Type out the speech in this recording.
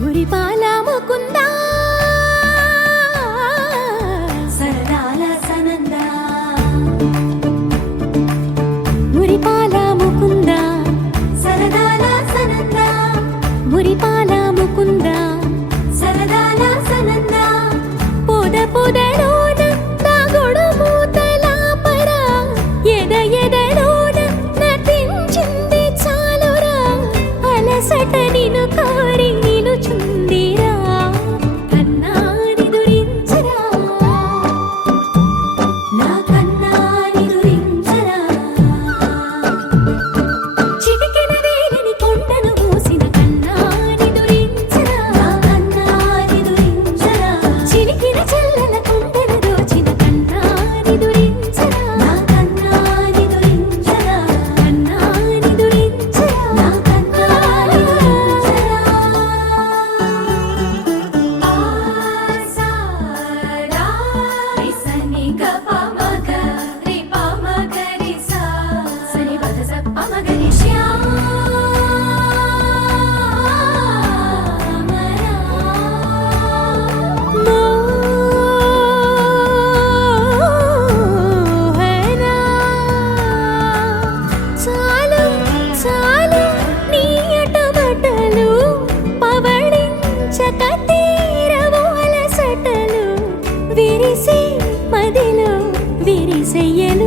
మురిపాల ముకుందా సరదాల సనందా మురిపాల ముకుందా సరదాల సనందా మురిపాల ముకుందా సరదాల సనందా పొద పొదలోన తాగుడు మూతల పరా ఎద ఎదలోన నటించింది చాలురా అలసట నిను కోరి నిలుచుందిరా కన్నాని దురించరా నా కన్నాని దురించరా చిటికెన వేలిని కొండను మూసిన కన్నాని దురించరా నా కన్నాని దురించరా చిలికిన చెల్లెల కొండను దోచిన కన్నాని దురించరా నా కన్నాని దురించరా కన్నాని దురించరా నా కన్నాని దురించరా ఆసారా రిసని గపమగ రిపమగరిసా సని వదస పమగరిష్యా మోహనా చాలు చాలు నీ అటబటలు పవళించక తీరవు అలసటలు విరిసే మదిలో విరిసెయ్యను